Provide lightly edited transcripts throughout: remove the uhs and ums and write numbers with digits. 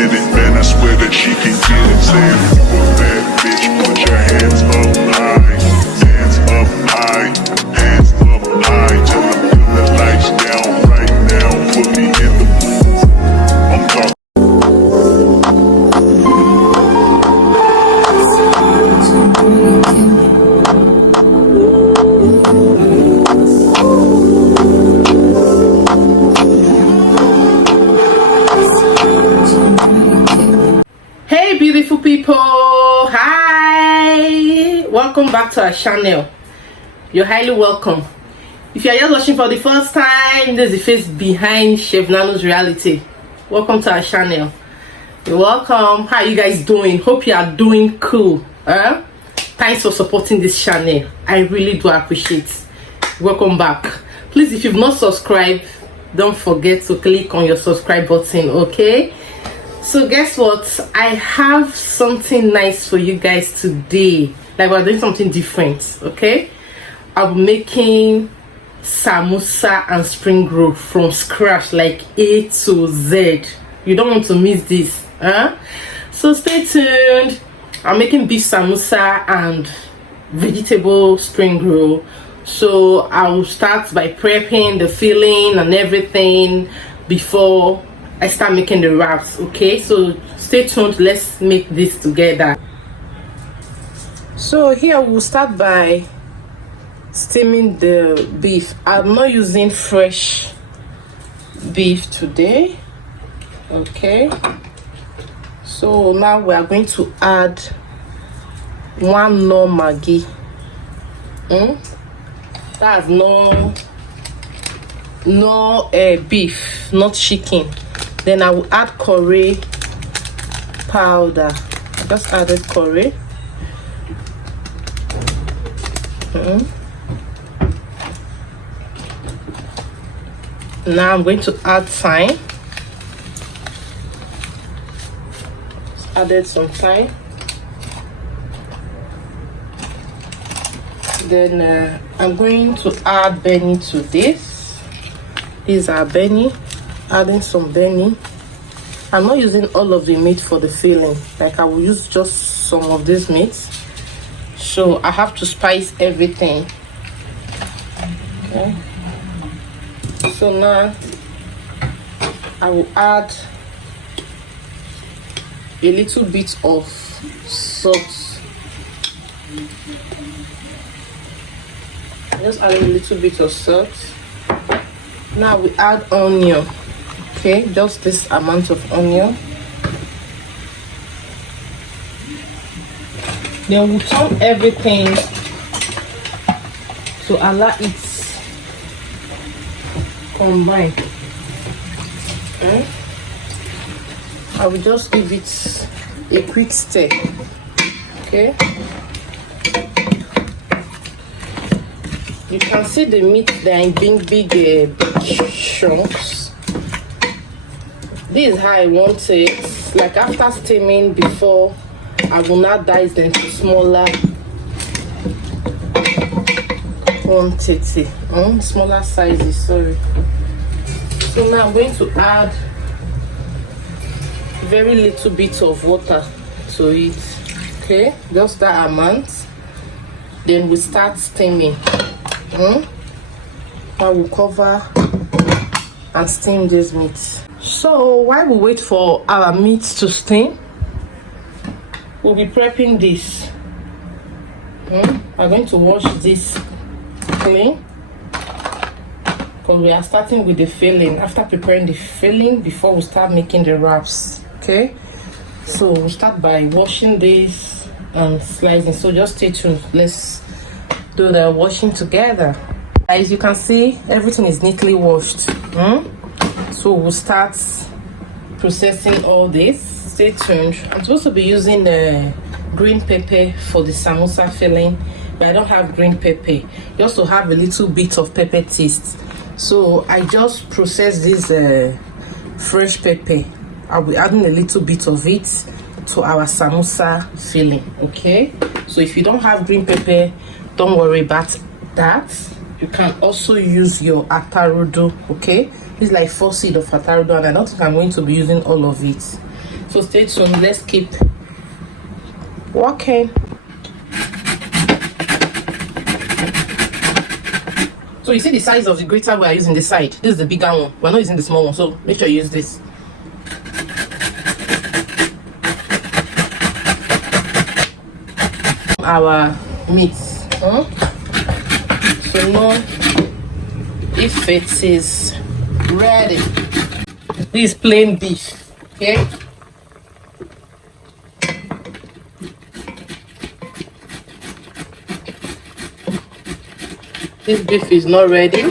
with it, man, I swear that she can get it. Saying, you a bad bitch, put your hands up high. Hands up high, hands up high. Tell them dim the lights down right now, put me in the mood. I'm talking. Hey beautiful people, hi, welcome back to our channel. You're highly welcome. If you are just watching for the first time, this is the face behind Chef Nano's reality. Welcome to our channel. You're welcome. How are you guys doing? Hope you are doing cool. Thanks for supporting this channel. I really do appreciate. Welcome back. Please, if you've not subscribed, don't forget to click on your subscribe button, okay? So guess what, I have something nice for you guys today. Like, we're doing something different, okay? I'm making samosa and spring roll from scratch, like A to Z. You don't want to miss this, so stay tuned. I'm making beef samosa and vegetable spring roll. So I'll start by prepping the filling and everything before I start making the wraps, okay? So stay tuned, let's make this together. So here we'll start by steaming the beef. I'm not using fresh beef today, okay? So now we are going to add 1 no Maggi. That's no beef, not chicken. Then I will add curry powder. I just added curry. Now I'm going to add thyme. Just added some thyme. Then I'm going to add Benny to this. These are Benny. Adding some Benny. I'm not using all of the meat for the filling. Like, I will use just some of this meat. So I have to spice everything. Okay. So now I will add a little bit of salt. Just add a little bit of salt. Now we add onion. Okay, just this amount of onion. Then we'll turn everything to allow it combine. Okay. I will just give it a quick stir. Okay. You can see the meat there in big chunks. This is how I want it. Like, after steaming, before I will now dice them to smaller quantity, smaller sizes, sorry. So now I'm going to add very little bit of water to it, okay, just that amount. Then we start steaming. I will cover and steam this meat. So while we wait for our meat to steam, we'll be prepping this. I'm going to wash this clean because we are starting with the filling. After preparing the filling, before we start making the wraps, okay? So we'll start by washing this and slicing. So just stay tuned. Let's do the washing together. As you can see, everything is neatly washed. So we'll start processing all this. Stay tuned. I'm supposed to be using the green pepper for the samosa filling, but I don't have green pepper. You also have a little bit of pepper taste. So I just processed this fresh pepper. I'll be adding a little bit of it to our samosa filling, okay? So if you don't have green pepper, don't worry about that. You can also use your atarudo, okay? It's like 4 seeds of atarudo, and I don't think I'm going to be using all of it. So stay tuned. Let's keep walking. So you see the size of the grater we are using the side. This is the bigger one. We're not using the small one, so make sure you use this. Our meat. So know if it is ready. This is plain beef. Okay. This beef is not ready.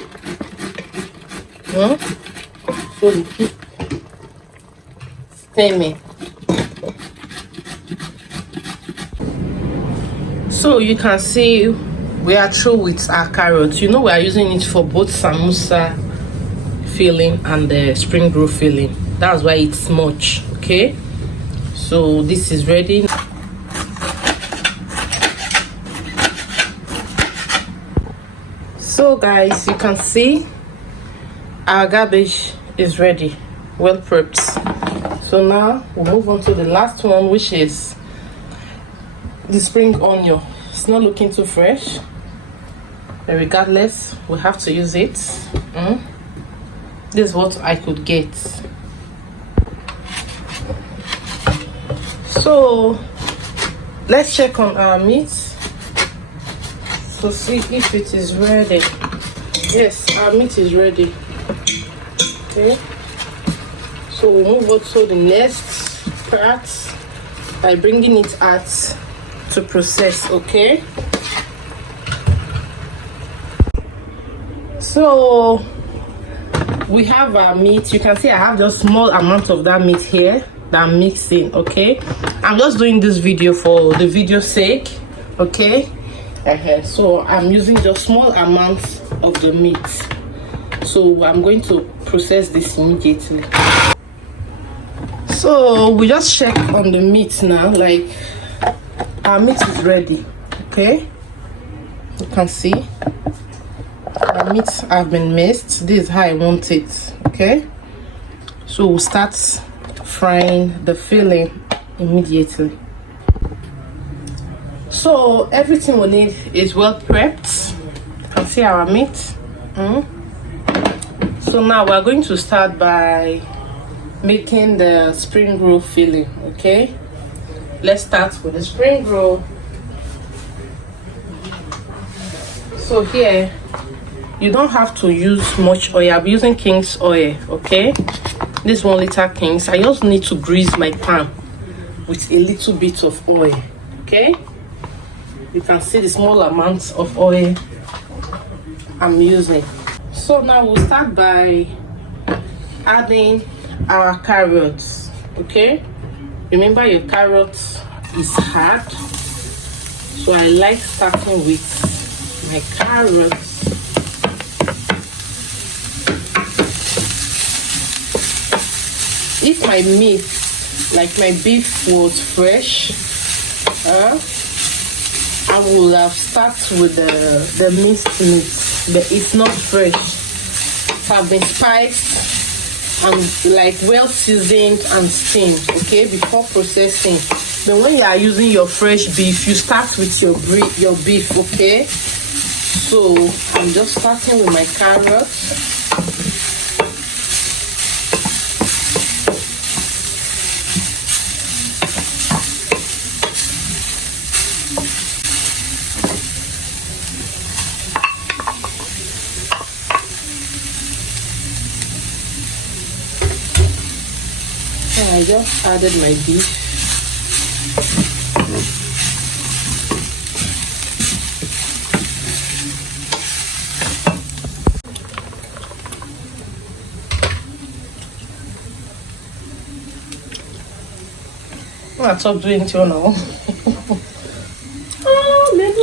So we keep steaming. So you can see we are through with our carrots. You know we are using it for both samosa filling and the spring roll filling. That's why it's much. Okay, so this is ready. So guys, you can see our cabbage is ready, well prepped. So now we'll move on to the last one, which is the spring onion. It's not looking too fresh, but regardless we have to use it. This is what I could get. So let's check on our meat to see if it is ready. Yes, our meat is ready. Okay, so we'll move on to the next part by bringing it out to process. Okay, so we have our meat. You can see I have just small amount of that meat here that I'm mixing. Okay, I'm just doing this video for the video's sake. Okay, so I'm using just small amounts of the meat, so I'm going to process this immediately. So we just check on the meat now, like our meat is ready. Okay, you can see our meat have been mixed. This is how I want it. Okay, so we'll start frying the filling immediately. So everything we need is well prepped. You can see our meat. So now we're going to start by making the spring roll filling. Okay, let's start with the spring roll. So here you don't have to use much oil. I'm using King's oil. Okay, this 1 liter King's. I just need to grease my pan with a little bit of oil. Okay, you can see the small amounts of oil I'm using. So now we'll start by adding our carrots. Okay, remember your carrots is hard, so I like starting with my carrots. If my meat, like my beef, was fresh, I will have started with the minced meat, but it's not fresh. It has been spiced and like well seasoned and steamed, okay, before processing. But when you are using your fresh beef, you start with your beef, okay. So I'm just starting with my carrots. I just added my beef. I stop doing it now. Oh, maybe.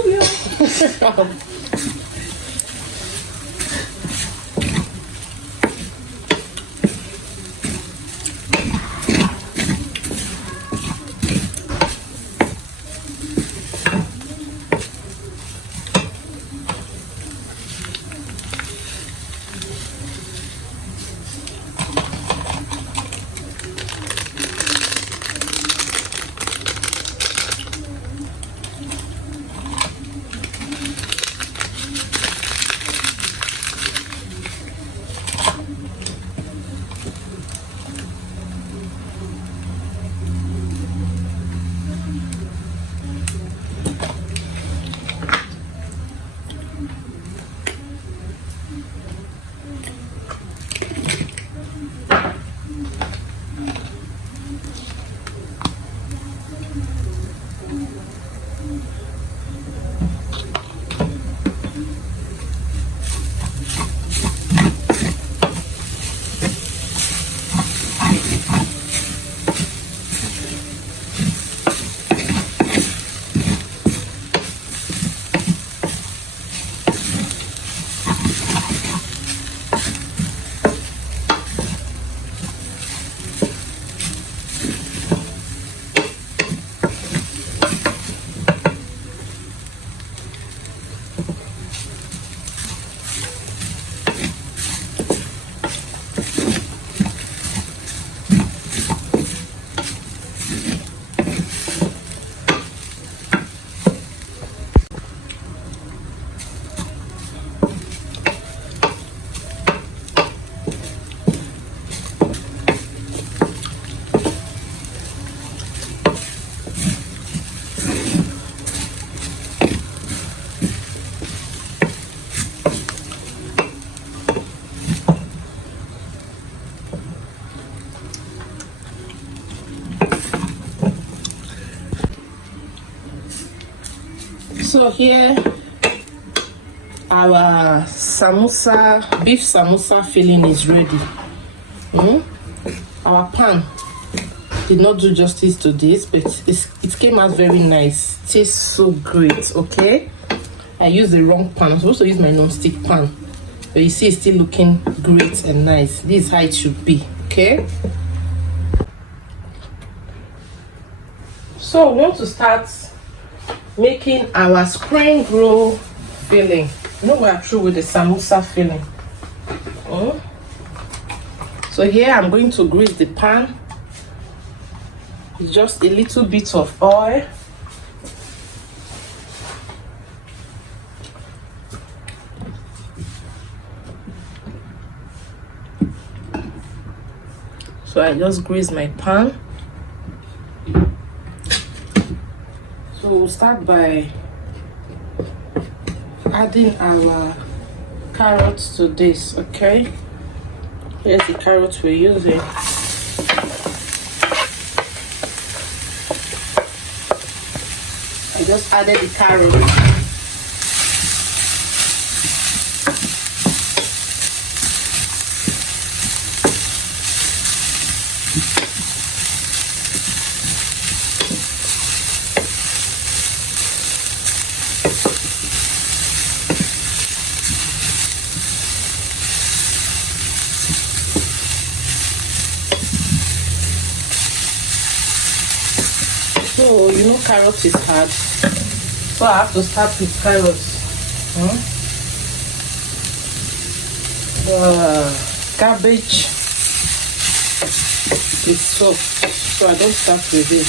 So here our samosa, beef samosa filling is ready. Our pan did not do justice to this, but it came out very nice. It tastes so great. Okay, I used the wrong pan. I'm supposed to use my non-stick pan, but you see it's still looking great and nice. This is how it should be. Okay, so we want to start making our spring roll filling. You know, we are through with the samosa filling. So here I'm going to grease the pan with just a little bit of oil. So I just grease my pan. So we'll start by adding our carrots to this. Okay, here's the carrots we're using. I just added the carrots. So you know carrot is hard, so I have to start with carrots. Cabbage is soft, so I don't start with it.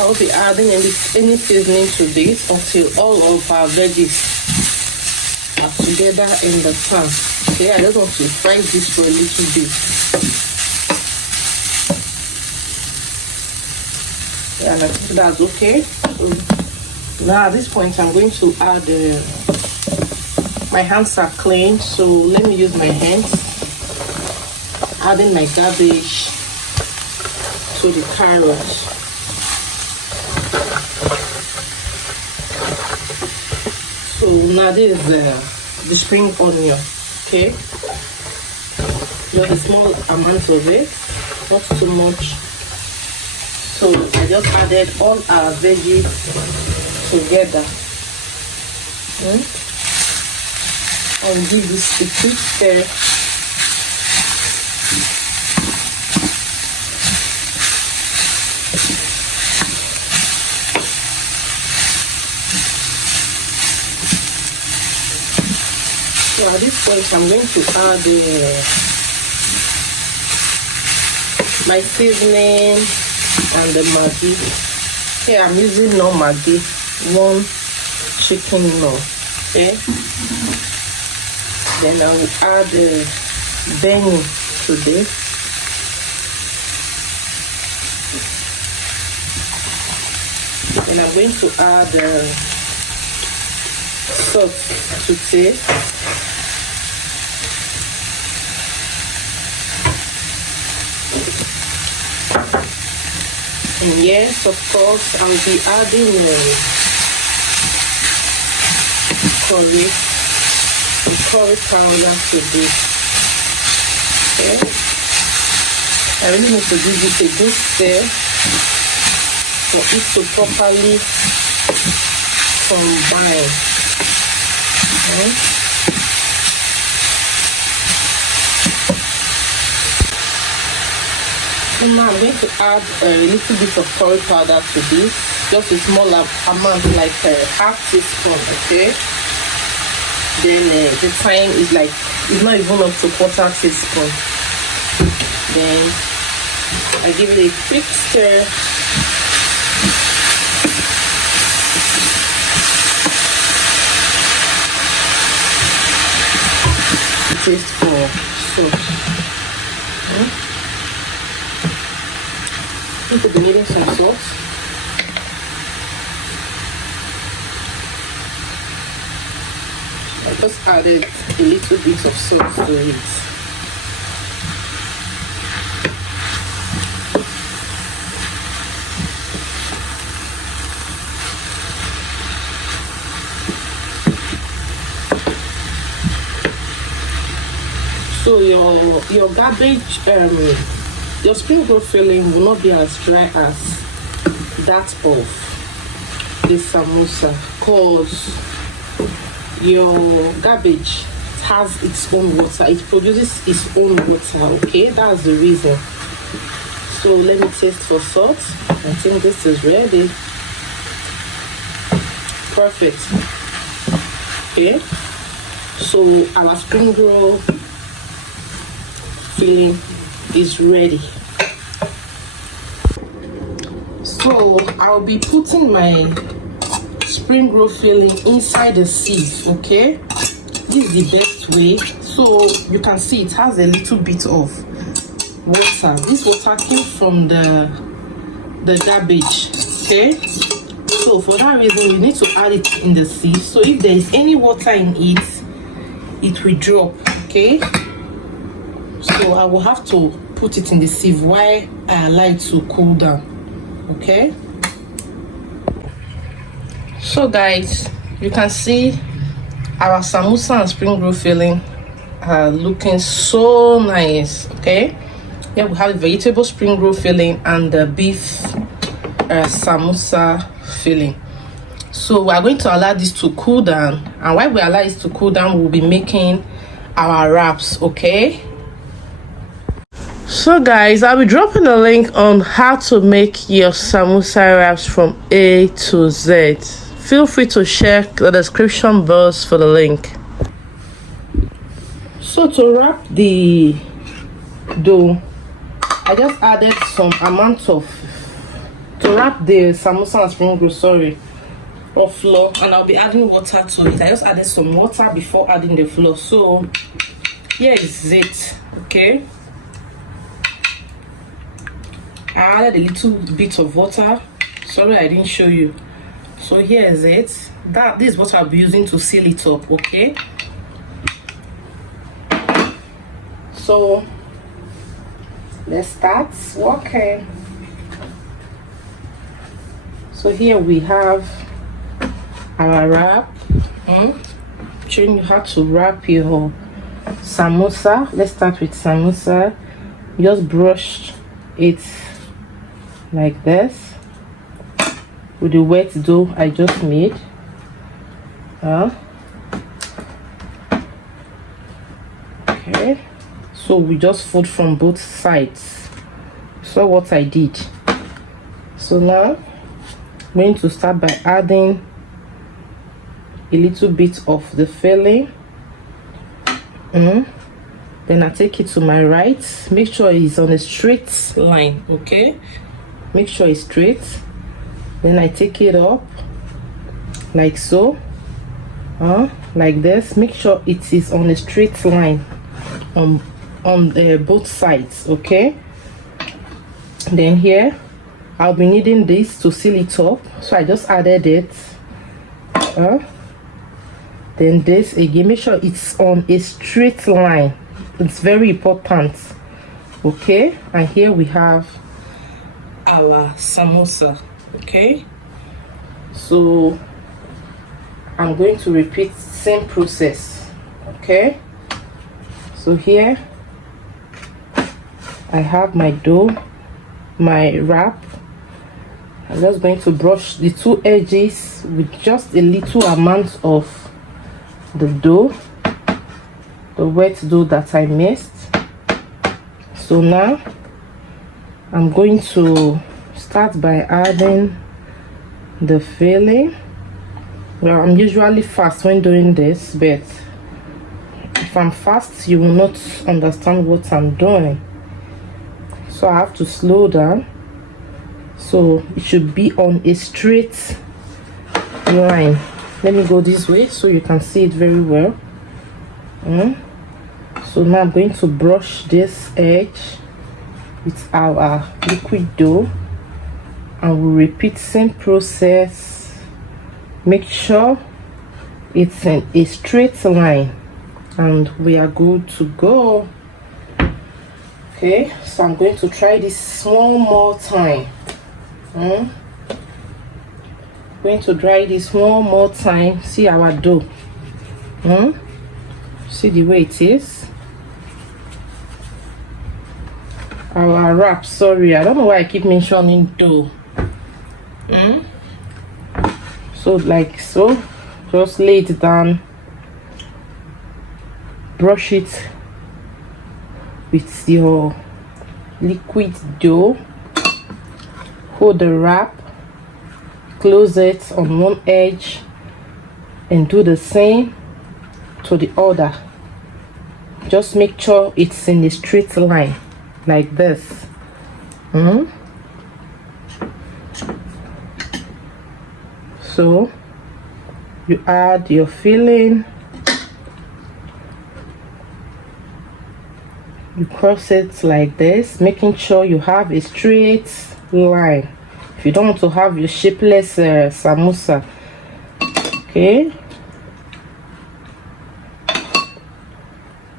I'll be adding any seasoning to this until all of our veggies are together in the pan. Okay, I just want to fry this for a little bit. Yeah, and I think that's okay. So now at this point I'm going to add my hands are clean, so let me use my hands. Adding my cabbage to the carrots. So now this is the spring onion. Okay, just a small amount of it, not too much. So I just added all our veggies together. I will give this a quick stir. So at this point, I'm going to add my seasoning and the Maggi. Here I'm using no Maggi, 1 chicken no. Okay. Then I will add Benny to this. Then I'm going to add salt to taste. And yes, of course, I'll be adding curry powder to this. Okay. I really need to give it a good stir for it to properly combine. Okay. So now I'm going to add a little bit of curry powder to this, just a small amount, like half teaspoon. Okay. Then the time is like, it's not even up to quarter teaspoon. Then I give it a quick stir. Taste for sauce. going to be needing some salt. I just added a little bit of salt to it. So your garbage, your spring roll filling will not be as dry as that of the samosa, because your garbage has its own water. It produces its own water. Okay, that's the reason. So let me taste for salt. I think this is ready. Perfect. Okay, so our spring roll filling is ready. So I'll be putting my spring roll filling inside the sieve. Okay, this is the best way. So you can see it has a little bit of water. This water came from the garbage. Okay, so for that reason we need to add it in the sieve, so if there is any water in it, it will drop. Okay, so I will have to put it in the sieve while I allow it to cool down. Okay, so guys, you can see our samosa and spring roll filling are looking so nice. Okay, here we have the vegetable spring roll filling and the beef samosa filling. So we are going to allow this to cool down, and while we allow it to cool down, we'll be making our wraps. Okay, so guys, I'll be dropping a link on how to make your samosa wraps from A to Z. Feel free to check the description box for the link. So to wrap the dough, I just added some amount of, to wrap the samosa and spring roll, of flour, and I'll be adding water to it. I just added some water before adding the flour. So here is it. Okay, I added a little bit of water. Sorry I didn't show you. So here is it. This is what I'll be using to seal it up. Okay, so let's start working. So here we have our wrap. Showing you how to wrap your samosa. Let's start with samosa. Just brush it like this with the wet dough I just made. Okay, so we just fold from both sides. So what I did. So now I'm going to start by adding a little bit of the filling. Then I take it to my right. Make sure it's on a straight line. Okay, make sure it's straight. Then I take it up like so, like this. Make sure it is on a straight line on both sides. Okay, then here I'll be needing this to seal it up, so I just added it. Then this again, make sure it's on a straight line. It's very important. Okay, and here we have our samosa. Okay, so I'm going to repeat same process. Okay, so here I have my dough, my wrap. I'm just going to brush the two edges with just a little amount of the dough, the wet dough that I mixed. So now I'm going to start by adding the filling. Well, I'm usually fast when doing this, but if I'm fast you will not understand what I'm doing, so I have to slow down. So it should be on a straight line. Let me go this way so you can see it very well. So now I'm going to brush this edge with our liquid dough. and we'll repeat same process. Make sure it's in a straight line and we are good to go. Okay, so I'm going to try this one more time. Going to dry this one more time. See our dough. See the way it is. Our wrap, sorry, I don't know why I keep mentioning dough. So like so, just lay it down, brush it with your liquid dough, hold the wrap, close it on one edge, and do the same to the other. Just make sure it's in a straight line like this. So you add your filling, you cross it like this, making sure you have a straight line. If you don't want to have your shapeless samosa, okay,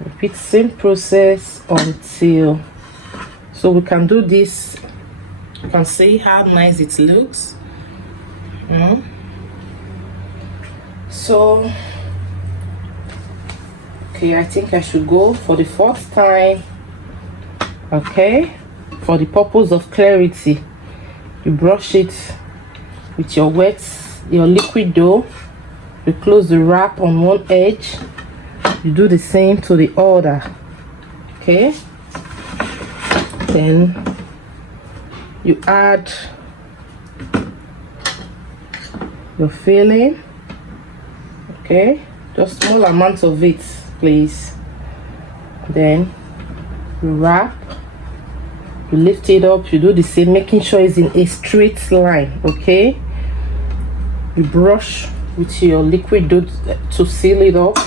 repeat same process until, so we can do this. You can see how nice it looks. So okay, I think I should go for the fourth time. Okay, for the purpose of clarity, you brush it with your liquid dough, you close the wrap on one edge, you do the same to the other. Okay, then you add your filling. Okay, just small amount of it, please. Then you wrap, you lift it up, you do the same, making sure it's in a straight line. Okay, you brush with your liquid dough to seal it up,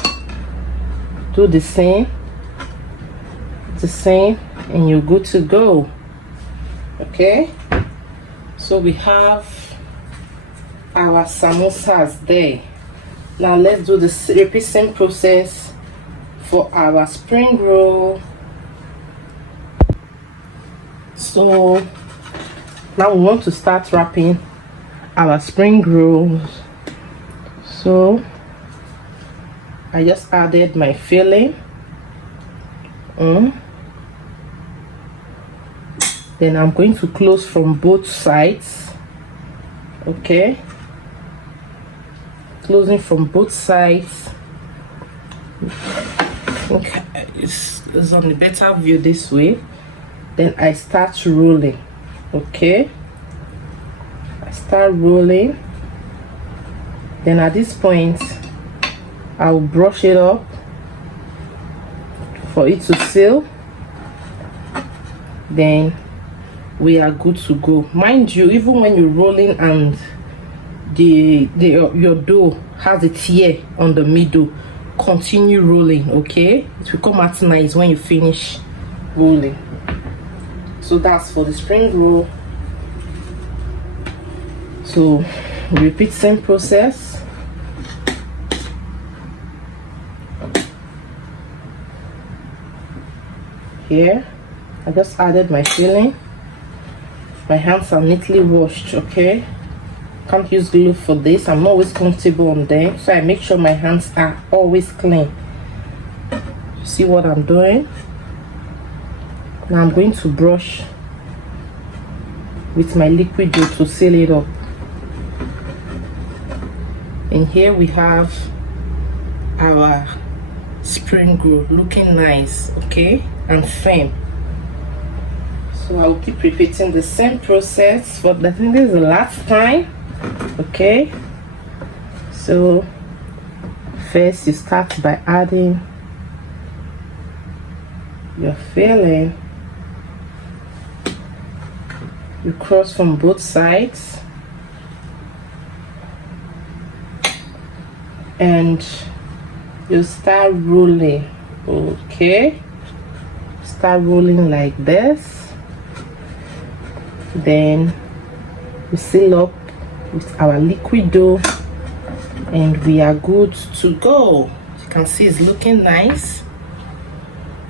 do the same, and you're good to go. Okay, so we have our samosas there. Now let's do the repeat same process for our spring roll. So now we want to start wrapping our spring rolls. So I just added my filling. Then I'm going to close from both sides. Okay, closing from both sides. Okay, it's on the better view this way. Then I start rolling. Okay, I start rolling. Then at this point I'll brush it up for it to seal. Then we are good to go. Mind you, even when you're rolling and your dough has a tear on the middle, continue rolling. Okay, it will come out nice when you finish rolling. So that's for the spring roll. So repeat same process. Here I just added my filling. My hands are neatly washed. Okay, can't use glue for this. I'm always comfortable on them, so I make sure my hands are always clean. See what I'm doing? Now I'm going to brush with my liquid dough to seal it up. And here we have our spring roll looking nice, okay, and firm. So I'll keep repeating the same process, but I think this is the last time. Okay, so first you start by adding your filling. You cross from both sides and you start rolling. Okay, start rolling like this. Then we seal up with our liquid dough, and we are good to go. You can see it's looking nice.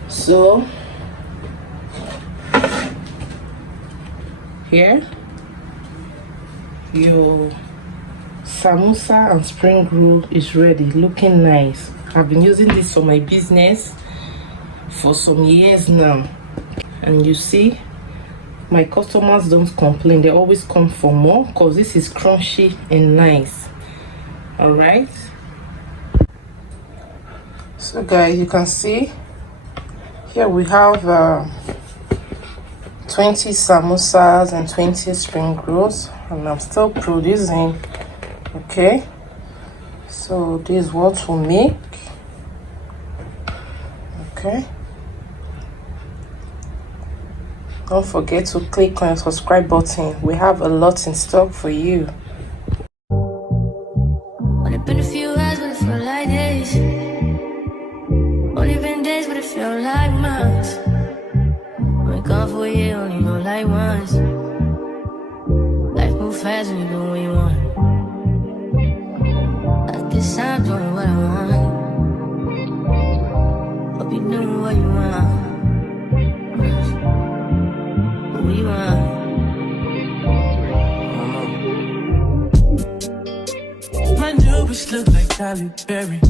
So here, your samosa and spring roll is ready, looking nice. I've been using this for my business for some years now, and you see my customers don't complain. They always come for more because this is crunchy and nice. All right, so guys, you can see here we have 20 samosas and 20 spring rolls, and I'm still producing. Okay, so this is what we'll make. Okay, don't forget to click on the subscribe button. We have a lot in stock for you. Only been a few hours, but it felt like days. Only been days, but it felt like months. Been gone for a year, only know like once. Life move fast when you do what you want. I guess I'm doing what I want. Hope you doing what you want. What you want? My new bitch look like Halle Berry.